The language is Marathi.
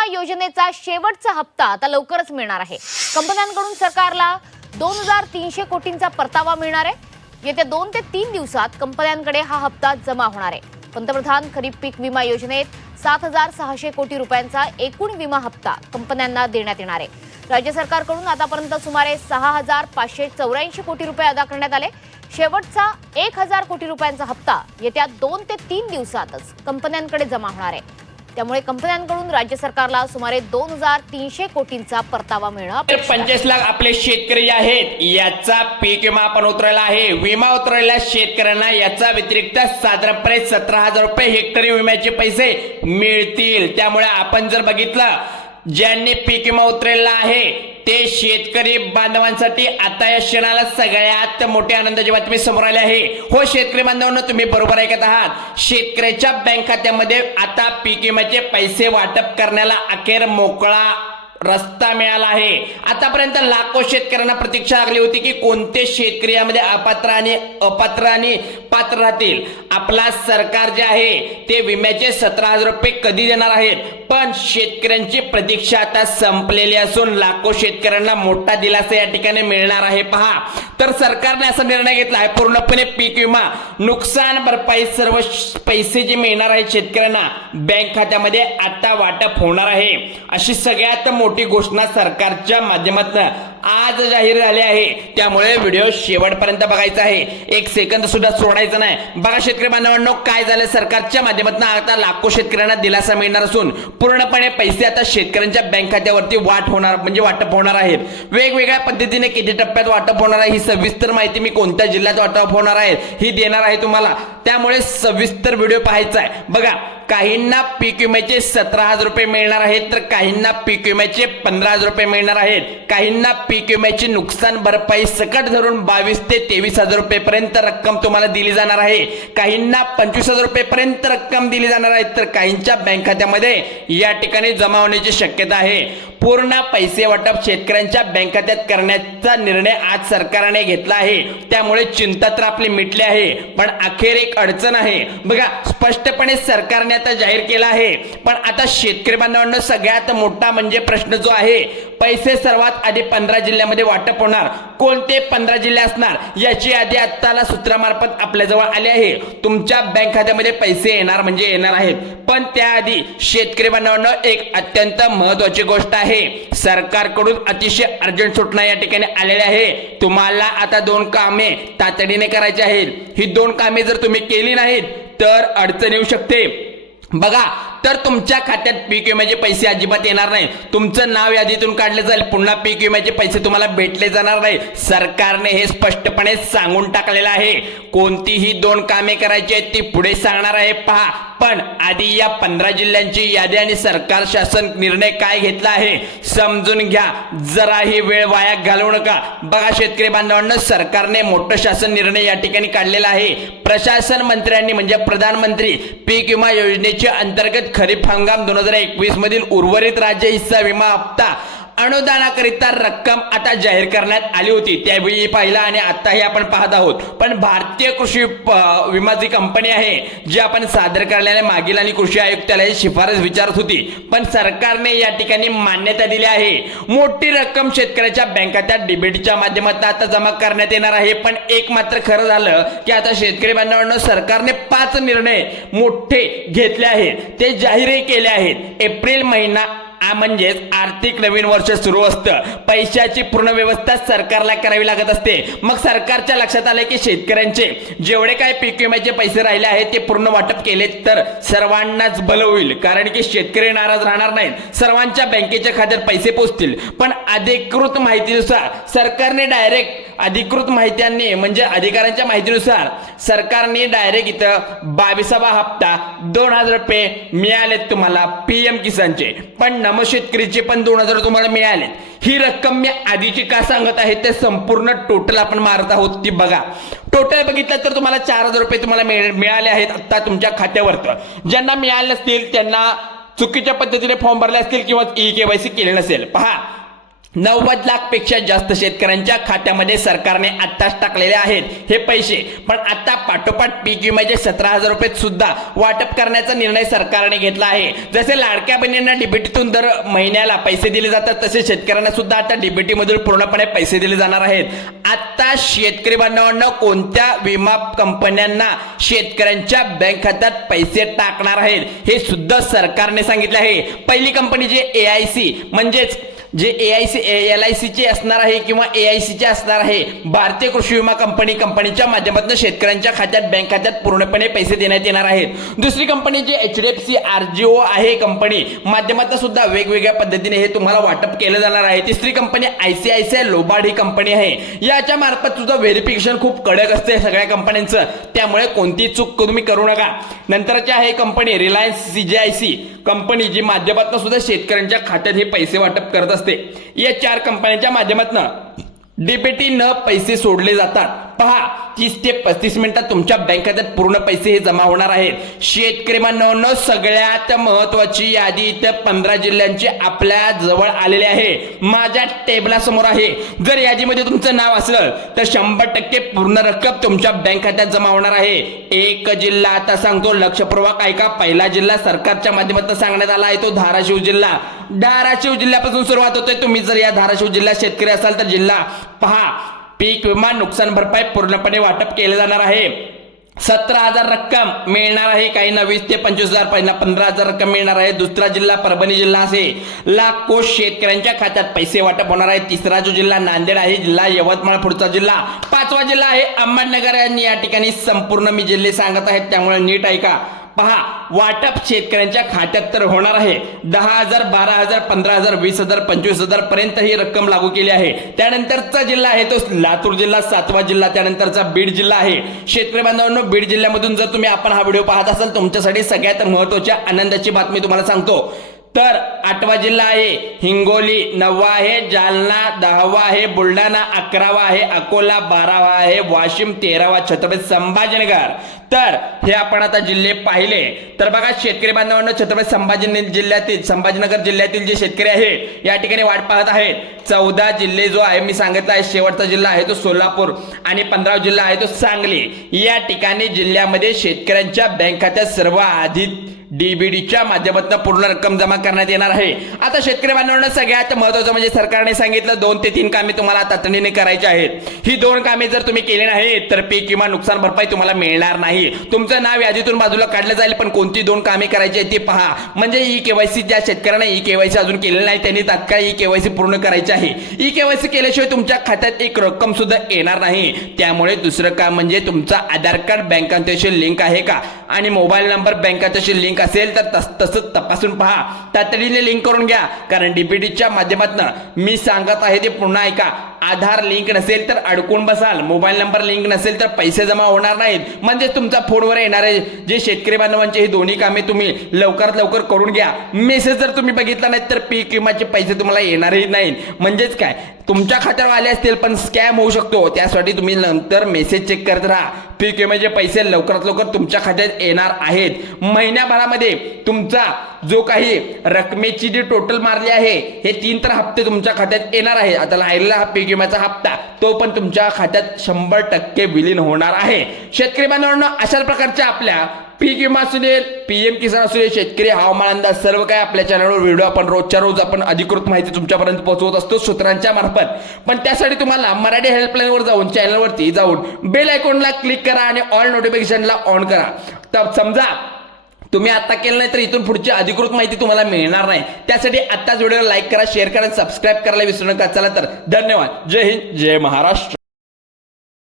विमा योजनेचा शेवटचा हप्ता आता लवकरच मिळणार आहे। कंपन्यांकडून सरकारला 2300 कोटींचा परतावा मिळणार आहे। येत्या 2 ते 3 दिवसात कंपन्यांकडे हा हप्ता जमा होणार आहे। पंतप्रधान खरीप पीक विमा योजनेत 7600 कोटी रुपयांचा एकूण विमा हप्ता कंपन्यांना देण्यात येणार आहे। राज्य सरकारकडून आतापर्यंत सुमारे 6584 कोटी रुपये अदा करण्यात आले। शेवटचा 1000 कोटी रुपयांचा हप्ता येत्या 2 ते 3 दिवसातच कंपन्यांकडे जमा होणार आहे। त्यामुळे कंपन्यांकडून राज्य सरकारला सुमारे 2300 कोटींचा परतावा मिळणार। 50 लाख आपले शेतकरी आहेत, याचा पीक विमा आपण उतरवला आहे। विमा उतरवलेल्या शेतकऱ्यांना याचा व्यतिरिक्त साधारणपणे 17000 रुपये हेक्टरी विम्याचे पैसे मिळतील। त्यामुळे आपण जर बघितलं, ज्यांनी पीक विमा उतरलेला आहे ते शेतकरी बांधवांसाठी आता या क्षणाला सगळ्यात मोठी आनंदाची बातमी समोर आली आहे। हो शेतकरी बांधवांनो, तुम्ही बरोबर ऐकत आहात। शेतकऱ्याच्या बँक खात्यामध्ये आता पीक विम्याचे पैसे वाटप करण्याला अखेर मोकळा रस्ता मिळाला आहे। आतापर्यंत लाखो शेतकऱ्यांना प्रतीक्षा लागली होती की कोणते शेतकरी यामध्ये अपात्र आणि अपात्र आणि पात्र राहतील। आपला सरकार जे आहे ते विम्याचे 17000 रुपये कधी देणार आहेत, पण शेतकऱ्यांची प्रतीक्षा आता संपलेली असून लाखो शेतकऱ्यांना मोठा दिलासा या ठिकाणी मिळणार आहे। पहा, तर सरकारने असा निर्णय घेतला आहे, पूर्णपणे पीक विमा नुकसान भरपाई सर्व पैसे जे मिळणार आहेत शेतकऱ्यांना बँक खात्यामध्ये आता वाटप होणार आहे। अशी सगळ्यात मोठी घोषणा सरकारच्या माध्यमातून आज जाहीर झाली आहे। त्यामुळे व्हिडिओ शेवटपर्यंत बघायचा आहे, 1 सेकंद सुद्धा सोडायचं नाही। बघा शेतकरी बांधवांनो, काय झालं, सरकारच्या माध्यमातून आता लाखो शेतकऱ्यांना दिलासा मिळणार असून पूर्णपणे पैसे आता शेतकऱ्यांच्या बँक खात्यावरती वाटप होणार आहेत। वेगवेगळ्या पद्धतीने किती टप्प्यात वाटप होणार आहे ही सविस्तर माहिती मी कोणत्या जिल्ह्यात वाटप होणार आहे ही देणार आहे तुम्हाला। त्यामुळे सविस्तर व्हिडिओ पाहायचा आहे। बघा, काहींना पीक विम्याचे 17000 रुपये मिळणार आहेत, तर काहींना पीक विम्याचे 15000 रुपये मिळणार आहेत। काहींना पीक विम्याची नुकसान भरपाई सकट धरून 22 ते 23000 रुपये पर्यंत रक्कम तुम्हाला दिली जाणार आहे। काहींना 25000 रुपये पर्यंत रक्कम दिली जाणार आहे, तर काहींच्या बँक खात्यामध्ये या ठिकाणी जमा होण्याची शक्यता आहे। पूर्ण पैसे वाटप शेतकऱ्यांच्या बँक खात्यात करण्याचा निर्णय आज सरकारने घेतला आहे। त्यामुळे चिंता तर आपली मिटली आहे, पण अखेर एक अडचण आहे। बघा, स्पष्टपणे सरकारने आता जाहीर केला आहे, पण आता शेतकरी बांधवांना सगळ्यात मोठा म्हणजे प्रश्न जो आहे, पैसे सर्वात आधी 15 जिल्ह्यामध्ये वाटप होणार। कोणते 15 जिल्हे असणार याची यादी आत्ताला सूत्रामार्फत आपल्याजवळ आली आहे। तुमच्या बँक खात्यामध्ये पैसे येणार म्हणजे येणार आहेत, पण त्याआधी शेतकरी बांधवांना एक अत्यंत महत्त्वाची गोष्ट आहे, सरकारकडून अतिशय अर्जंट सूचना या ठिकाणी आलेली आहे। तुम्हाला आता 2 कामे तातडीने करायची आहेत। ही 2 कामे जर तुम्ही केली नाहीत तर अडचण येऊ शकते। बघा, तर तुमच्या खात्यात पीक विम्याचे पैसे अजिबात येणार नाही। तुमचं नाव यादीतून काढलं जाईल, पुन्हा पीक विम्याचे पैसे तुम्हाला भेटले जाणार नाही। सरकारने हे स्पष्टपणे सांगून टाकलेलं आहे। कोणतीही 2 कामे करायची आहेत ती पुढे सांगणार आहे, पहा। पण आधी या 15 जिल्ह्यांची यादी आणि सरकार शासन निर्णय काय घेतला आहे समजून घ्या, जराही वेळ वाया घालवू नका। बघा शेतकरी बांधवांना, सरकारने मोठं शासन निर्णय या ठिकाणी काढलेला आहे। प्रशासन मंत्र्यांनी म्हणजे प्रधानमंत्री पीक विमा योजनेच्या अंतर्गत खरीप हंगाम 2021 मधील उर्वरित राज्य हिस्सा विमा हप्ता अनुदानाकरिता रक्कम आता जाहीर करण्यात आली होती। त्यावेळी पाहिला आणि आताही आपण पाहत आहोत। पण भारतीय कृषी विमा जी कंपनी आहे जी आपण सादर करण्याने मागील आणि कृषी आयुक्तालयाची शिफारस विचारत होती, पण सरकारने या ठिकाणी मान्यता दिली आहे। मोठी रक्कम शेतकऱ्याच्या बँक खात्यात डीबीटीच्या माध्यमातून आता जमा करण्यात येणार आहे। पण एक मात्र खरं झालं की आता शेतकरी बांधवांना सरकारने 5 निर्णय मोठे घेतले आहेत, ते जाहीरही केले आहेत। एप्रिल महिना म्हणजेच आर्थिक नवीन वर्ष सुरू असतं, पैशाची पूर्ण व्यवस्था सरकारला करावी लागत असते। मग सरकारच्या लक्षात आले की शेतकऱ्यांचे जेवढे काय पीक विम्याचे पैसे राहिले आहेत ते पूर्ण वाटप केले तर सर्वांनाच भलं होईल, कारण की शेतकरी नाराज राहणार नाहीत, सर्वांच्या बँकेच्या खात्यात पैसे पोहोचतील। पण अधिकृत माहितीनुसार सरकारने डायरेक्ट अधिकृत माहित्यांनी म्हणजे अधिकाऱ्यांच्या माहितीनुसार सरकारने डायरेक्ट इथं 22वा हप्ता 2000 रुपये मिळालेत तुम्हाला पीएम किसानचे, पण नमशेतकरीचे पण 2000 तुम्हाला मिळालेत। ही रक्कम मी आधीची का सांगत आहे ते संपूर्ण टोटल आपण मारत आहोत ती बघा। टोटल बघितलं तर तुम्हाला 4000 रुपये तुम्हाला मिळाले आहेत आता तुमच्या खात्यावर। ज्यांना मिळाले नसतील त्यांना चुकीच्या पद्धतीने फॉर्म भरले असतील किंवा ई-केवायसी केले नसेल, पहा 90 लाख पेक्षा जास्त शेतकऱ्यांच्या खात्यामध्ये सरकारने आत्ताच टाकलेले आहेत हे पैसे. पण आता पाठोपाठ पीक विम्याचे 17,000 रुपये सुद्धा वाटप करण्याचा निर्णय सरकारने घेतला आहे. जसे लाडक्या बहिणींना डीबीटीतून दर महिन्याला पैसे दिले जातात, तसे शेतकऱ्यांना सुद्धा आता डीबीटी मधून पूर्णपणे पैसे दिले जाणार आहेत. आता शेतकरी बांधवांना कोणत्या विमा कंपन्यांना शेतकऱ्यांच्या बँक खात्यात पैसे टाकणार आहेत हे सुद्धा सरकारने सांगितले आहे. पहिली कंपनी जे AIC म्हणजेच जे LIC ची असणार आहे किंवा AIC ची असणार आहे, भारतीय कृषी विमा कंपनीच्या माध्यमातून शेतकऱ्यांच्या खात्यात बँक खात्यात पूर्णपणे पैसे देण्यात येणार आहेत. दुसरी कंपनी जे HDFC RGO आहे कंपनी माध्यमातून सुद्धा वेगवेगळ्या पद्धतीने हे तुम्हाला वाटप केलं जाणार आहे. तिसरी कंपनी ICICI लोबार्ड ही कंपनी आहे. याच्या मार्फत सुद्धा व्हेरिफिकेशन खूप कडक असते सगळ्या कंपन्यांचं, त्यामुळे कोणती चूक तुम्ही करू नका. नंतरची आहे कंपनी रिलायन्स CGIC कंपनी, जी माध्यमातून सुद्धा शेतकऱ्यांच्या खात्यात हे पैसे वाटप करत असते. या 4 कंपन्यांच्या माध्यमातून डीबीटी न पैसे सोडले जातात. पहा, 30 ते 35 मिनिटात तुमच्या बँक खात्यात पूर्ण पैसे हे जमा होणार आहेत. शेतकरी बांधवांनो, सगळ्यात महत्वाची यादी इथं 15 जिल्ह्यांची आपल्या जवळ आलेली आहे, माझ्या टेबलासमोर आहे. जर यादीमध्ये तुमचं नाव असलं तर 100% पूर्ण रक्कम तुमच्या बँक खात्यात जमा होणार आहे. एक जिल्हा आता सांगतो, लक्षपूर्वक ऐका. पहिला जिल्हा सरकारच्या माध्यमातून सांगण्यात आला आहे तो धाराशिव जिल्हा. धाराशिव जिल्ह्यापासून सुरुवात होते. तुम्ही जर या धाराशिव जिल्ह्यात शेतकरी असाल तर जिल्हा पहा. पीक विमा नुकसान भरपाई पूर्णपणे वाटप केले जाणार आहे. 17,000 रक्कम मिळणार आहे. काही 20 ते 25,000, 15,000 रक्कम मिळणार आहे. दुसरा जिल्हा परभणी जिल्हा असे लाखो शेतकऱ्यांच्या खात्यात पैसे वाटप होणार आहे. तिसरा जो जिल्हा नांदेड आहे, जिल्हा यवतमाळ पुढचा जिल्हा. 5वा जिल्हा आहे अहमदनगर. आणि या ठिकाणी संपूर्ण मी जिल्हे सांगत आहेत, त्यामुळे नीट ऐका. पहा, वाटप शेतकऱ्यांच्या खात्यात तर होणार आहे. 10,000, 12,000, 15,000, 20,000, 25,000 पर्यंत ही रक्कम लागू केली आहे. त्यानंतरचा जिल्हा आहे तो लातूर जिल्हा, 7वा जिल्हा. त्यानंतरचा बीड जिल्हा आहे. शेतकरी बांधवांनो, बीड जिल्ह्यामधून जर तुम्ही हा व्हिडिओ पाहत असाल, तुमच्यासाठी सगळ्यात महत्त्वाची आनंदाची बातमी तुम्हाला सांगतो. तर 8वा जिल्हा आहे हिंगोली, 9वा आहे जालना, 10वा आहे बुलढाणा, 11वा आहे अकोला, 12वा आहे वाशिम, 13वा छत्रपती संभाजीनगर. तर हे आपण आता जिल्हे पाहिले. तर बघा शेतकरी बांधवांनो, छत्रपती संभाजीनगर जिल्ह्यातील जे शेतकरी आहे या ठिकाणी वाट पाहत आहेत. 14 जिल्हे जो आहे मी सांगितलं आहे, शेवटचा जिल्हा आहे तो सोलापूर आणि 15वा जिल्हा आहे तो सांगली. या ठिकाणी जिल्ह्यामध्ये शेतकऱ्यांच्या बँक खात्यात सर्वाधिक डीबीटीच्या माध्यमातून पूर्ण रक्कम जमा करण्यात येणार आहे. आता शेतकरी बांधवांना सगळ्यात महत्त्वाचं म्हणजे सरकारने सांगितलं 2 ते 3 कामे तुम्हाला तातडीने करायची आहेत. ही 2 कामे जर तुम्ही केली नाही तर पीक किंवा नुकसान भरपाई तुम्हाला मिळणार नाही. तुमचं नाव यादीतून बाजूला काढलं जाईल. पण कोणती 2 कामे करायची आहेत ते पहा. म्हणजे EKYC, ज्या शेतकऱ्यांना EKYC अजून केलेलं नाही त्यांनी तात्काळ EKYC पूर्ण करायची आहे. EKYC केल्याशिवाय तुमच्या खात्यात एक रक्कम सुद्धा येणार नाही. त्यामुळे दुसरं काम म्हणजे तुमचा आधार कार्ड बँक खात्याशी लिंक आहे का आणि मोबाईल नंबर बँक खात्याशी लिंक असेल तर तसंच तपासून पहा. तातडीने लिंक करून घ्या, कारण डीबीटीच्या माध्यमातून मी सांगत आहे ते पुन्हा ऐका. आधार लिंक नसेल तर अडकून बसाल, मोबाईल नंबर लिंक नसेल तर पैसे जमा होणार नाहीत. म्हणजे तुमचा फोनवर येणारे जे शेतकरी बांधवांचे ही दोन्ही कामे तुम्ही लवकरात लवकर करून घ्या. मेसेज जर तुम्ही बघितला नाही तर पीक विम्याचे पैसे तुम्हाला येणारही नाहीत. म्हणजेच काय, तुमच्या खात्यावर आले असतील पण स्कॅम होऊ शकतो. त्यासाठी तुम्ही नंतर मेसेज चेक करत राहा. पीक विम्याचे पैसे लवकरात लवकर तुमच्या खात्यात येणार आहेत. महिन्याभरामध्ये तुमचा जो काही रकमेची जी टोटल मारली आहे हे 3 तर हप्ते तुमच्या खात्यात येणार आहे. आता राहिलेला हा पीक विम्याचा हप्ता तो पण तुमच्या खात्यात 100% विलीन होणार आहे. शेतकरी बांधवांनो, अशा प्रकारच्या आपल्या पीक विमा असू दे, PM किसान असू दे, शेतकरी हवामान अंदाज, सर्व काय आपल्या चॅनलवर व्हिडिओ आपण रोजच्या रोज आपण अधिकृत माहिती तुमच्यापर्यंत पोहोचवत असतो सूत्रांच्या मार्फत. पण त्यासाठी तुम्हाला मराठी हेल्पलाईनवर जाऊन चॅनलवरती जाऊन बेल आयकॉनला क्लिक करा आणि ऑल नोटिफिकेशनला ऑन करा. तर समजा तुम्ही आता केलं नाही तर इथून पुढची अधिकृत माहिती तुम्हाला मिळणार नाही. त्यासाठी आत्ताच व्हिडिओला लाईक करा, शेअर करा, सबस्क्राईब करायला विसरू नका. चला तर धन्यवाद. जय हिंद, जय महाराष्ट्र.